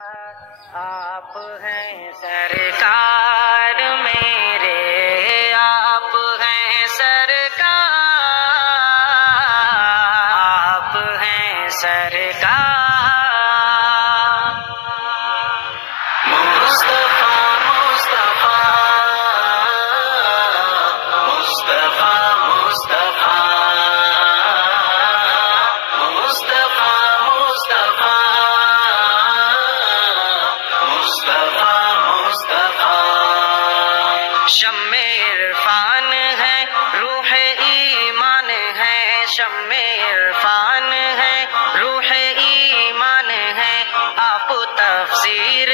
آپ ہیں سرکار میرے، آپ ہیں سرکار، آپ ہیں سرکار۔ مصطفیٰ مصطفیٰ مصطفیٰ مصطفیٰ مصطفیٰ مصطفیٰ مصطفیٰ۔ شمع عرفان ہے، روح ایمان ہے، شمع عرفان ہے، روح ایمان ہے، آپ تفسیر